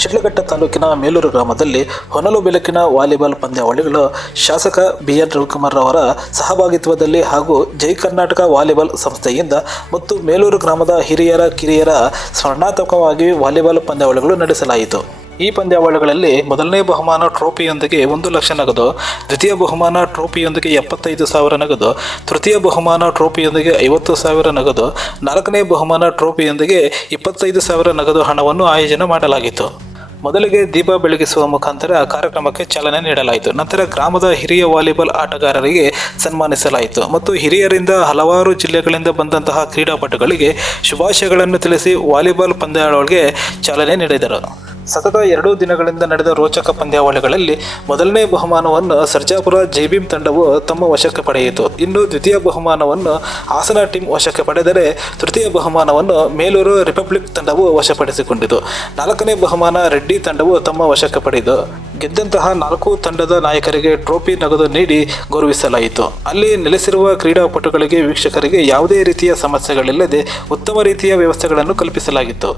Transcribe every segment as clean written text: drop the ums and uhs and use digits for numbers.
ಶಿಡ್ಲಘಟ್ಟ ತಾಲೂಕಿನ ಮೇಲೂರು ಗ್ರಾಮದಲ್ಲಿ ಹೊನಲು ಬೆಳಕಿನ ವಾಲಿಬಾಲ್ ಪಂದ್ಯಾವಳಿಗಳು ಶಾಸಕ BN ರವಿಕುಮಾರ್ ಅವರ ಸಹಭಾಗಿತ್ವದಲ್ಲಿ ಹಾಗೂ ಜೈ ಕರ್ನಾಟಕ ವಾಲಿಬಾಲ್ ಸಂಸ್ಥೆಯಿಂದ ಮತ್ತು ಮೇಲೂರು ಗ್ರಾಮದ ಹಿರಿಯರ ಕಿರಿಯರ ಸ್ಮರಣಾತ್ಮಕವಾಗಿ ವಾಲಿಬಾಲ್ ಪಂದ್ಯಾವಳಿಗಳು ನಡೆಸಲಾಯಿತು. ಈ ಪಂದ್ಯಾವಳಿಗಳಲ್ಲಿ ಮೊದಲನೇ ಬಹುಮಾನ ಟ್ರೋಫಿಯೊಂದಿಗೆ 1 ಲಕ್ಷ ನಗದು, ದ್ವಿತೀಯ ಬಹುಮಾನ ಟ್ರೋಫಿಯೊಂದಿಗೆ 75,000 ನಗದು, ತೃತೀಯ ಬಹುಮಾನ ಟ್ರೋಫಿಯೊಂದಿಗೆ 50,000 ನಗದು, 4ನೇ ಬಹುಮಾನ ಟ್ರೋಫಿಯೊಂದಿಗೆ 25,000 ನಗದು ಹಣವನ್ನು ಆಯೋಜನೆ ಮಾಡಲಾಗಿತ್ತು. ಮೊದಲಿಗೆ ದೀಪ ಬೆಳಗಿಸುವ ಮುಖಾಂತರ ಕಾರ್ಯಕ್ರಮಕ್ಕೆ ಚಾಲನೆ ನೀಡಲಾಯಿತು. ನಂತರ ಗ್ರಾಮದ ಹಿರಿಯ ವಾಲಿಬಾಲ್ ಆಟಗಾರರಿಗೆ ಸನ್ಮಾನಿಸಲಾಯಿತು ಮತ್ತು ಹಿರಿಯರಿಂದ ಹಲವಾರು ಜಿಲ್ಲೆಗಳಿಂದ ಬಂದಂತಹ ಕ್ರೀಡಾಪಟುಗಳಿಗೆ ಶುಭಾಶಯಗಳನ್ನು ತಿಳಿಸಿ ವಾಲಿಬಾಲ್ ಪಂದ್ಯಾವಳಿಗೆ ಚಾಲನೆ ನೀಡಿದರು. ಸತತ 2 ದಿನಗಳಿಂದ ನಡೆದ ರೋಚಕ ಪಂದ್ಯಾವಳಿಗಳಲ್ಲಿ ಮೊದಲನೇ ಬಹುಮಾನವನ್ನು ಸರ್ಜಾಪುರ ಜೈಭೀಮ್ ತಂಡವು ತಮ್ಮ ವಶಕ್ಕೆ ಪಡೆಯಿತು. ಇನ್ನು ದ್ವಿತೀಯ ಬಹುಮಾನವನ್ನು ಹಾಸನ ಟೀಮ್ ವಶಕ್ಕೆ ಪಡೆದರೆ ತೃತೀಯ ಬಹುಮಾನವನ್ನು ಮೇಲೂರು ರಿಪಬ್ಲಿಕ್ ತಂಡವು ವಶಪಡಿಸಿಕೊಂಡಿತು. 4ನೇ ಬಹುಮಾನ ರೆಡ್ಡಿ ತಂಡವು ತಮ್ಮ ವಶಕ್ಕೆ ಪಡೆದು ಗೆದ್ದಂತಹ 4 ತಂಡದ ನಾಯಕರಿಗೆ ಟ್ರೋಫಿ ನಗದು ನೀಡಿ ಗೌರವಿಸಲಾಯಿತು. ಅಲ್ಲಿ ನೆಲೆಸಿರುವ ಕ್ರೀಡಾಪಟುಗಳಿಗೆ ವೀಕ್ಷಕರಿಗೆ ಯಾವುದೇ ರೀತಿಯ ಸಮಸ್ಯೆಗಳಿಲ್ಲದೆ ಉತ್ತಮ ರೀತಿಯ ವ್ಯವಸ್ಥೆಗಳನ್ನು ಕಲ್ಪಿಸಲಾಗಿತ್ತು.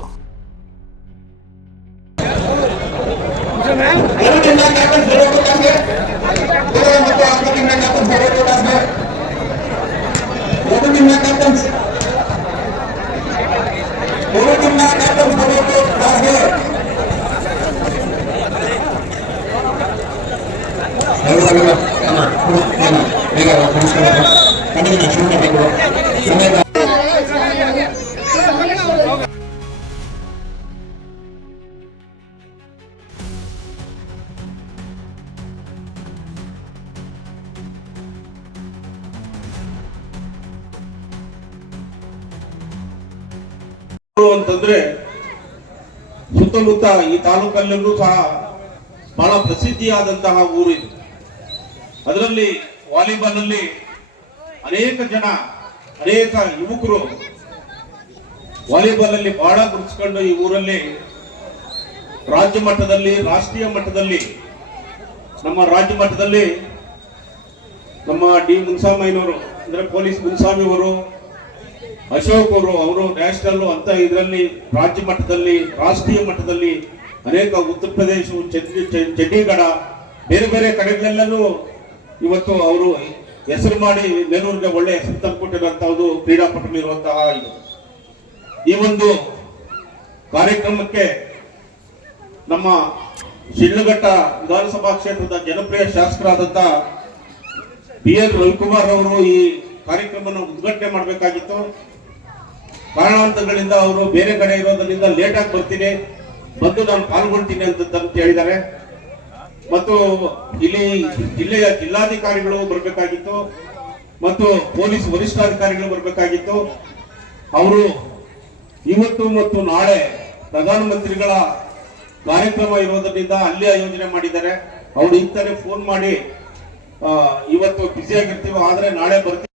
ಅಂತಂದ್ರೆ ಸುತ್ತಮುತ್ತ ಈ ತಾಲೂಕಲ್ಲೂ ಸಹ ಬಹಳ ಪ್ರಸಿದ್ಧಿಯಾದಂತಹ ಊರು ಇದು. ಅದರಲ್ಲಿ ವಾಲಿಬಾಲ್ ಅಲ್ಲಿ ಅನೇಕ ಯುವಕರು ವಾಲಿಬಾಲ್ ಅಲ್ಲಿ ಬಹಳ ಗುರುತಿಸಿಕೊಂಡು ಈ ಊರಲ್ಲಿ ರಾಜ್ಯ ಮಟ್ಟದಲ್ಲಿ, ರಾಷ್ಟ್ರೀಯ ಮಟ್ಟದಲ್ಲಿ, ನಮ್ಮ ರಾಜ್ಯ ಮಟ್ಟದಲ್ಲಿ ನಮ್ಮ ಡಿ ಮುನ್ಸಾಮಯ್ಯನವರು ಅಂದ್ರೆ ಪೊಲೀಸ್ ಮುನ್ಸಾಮಿ ಅವರು, ಅಶೋಕ್ ಅವರು ನ್ಯಾಷನಲ್ ಅಂತ ಇದರಲ್ಲಿ ರಾಜ್ಯ ಮಟ್ಟದಲ್ಲಿ, ರಾಷ್ಟ್ರೀಯ ಮಟ್ಟದಲ್ಲಿ ಅನೇಕ ಉತ್ತರ ಪ್ರದೇಶ, ಚಂಡೀಗಢ, ಬೇರೆ ಬೇರೆ ಕಡೆಗಳೆಲ್ಲೂ ಇವತ್ತು ಅವರು ಹೆಸರು ಮಾಡಿ ಮೇಲೂರಿಗೆ ಒಳ್ಳೆ ಹೆಸರು ತಂದುಕೊಟ್ಟಿರುವಂತಹದ್ದು ಕ್ರೀಡಾಪಟುಗಳಿರುವಂತಹ ಇದು. ಈ ಒಂದು ಕಾರ್ಯಕ್ರಮಕ್ಕೆ ನಮ್ಮ ಶಿಡ್ಲಘಟ್ಟ ವಿಧಾನಸಭಾ ಕ್ಷೇತ್ರದ ಜನಪ್ರಿಯ ಶಾಸಕರಾದಂತ BN ರವಿಕುಮಾರ್ ಅವರು ಈ ಕಾರ್ಯಕ್ರಮವನ್ನು ಉದ್ಘಾಟನೆ ಮಾಡಬೇಕಾಗಿತ್ತು. ಕಾರಣಾಂತರಗಳಿಂದ ಅವರು ಬೇರೆ ಕಡೆ ಇರೋದ್ರಿಂದ ಲೇಟ್ ಆಗಿ ಬರ್ತೀನಿ, ಬಂದು ನಾನು ಪಾಲ್ಗೊಳ್ತೀನಿ ಅಂತ ಹೇಳಿದ್ದಾರೆ. ಮತ್ತು ಇಲ್ಲಿ ಜಿಲ್ಲೆಯ ಜಿಲ್ಲಾಧಿಕಾರಿಗಳು ಬರಬೇಕಾಗಿತ್ತು ಮತ್ತು ಪೊಲೀಸ್ ವರಿಷ್ಠಾಧಿಕಾರಿಗಳು ಬರಬೇಕಾಗಿತ್ತು. ಅವರು ಇವತ್ತು ಮತ್ತು ನಾಳೆ ಪ್ರಧಾನಮಂತ್ರಿಗಳ ಕಾರ್ಯಕ್ರಮ ಇರೋದ್ರಿಂದ ಅಲ್ಲಿ ಆಯೋಜನೆ ಮಾಡಿದ್ದಾರೆ. ಅವರು ಇಂತಾನೆ ಫೋನ್ ಮಾಡಿ ಇವತ್ತು ಬ್ಯುಸಿ ಆಗಿರ್ತೀವಿ, ಆದ್ರೆ ನಾಳೆ ಬರ್ತೀವಿ.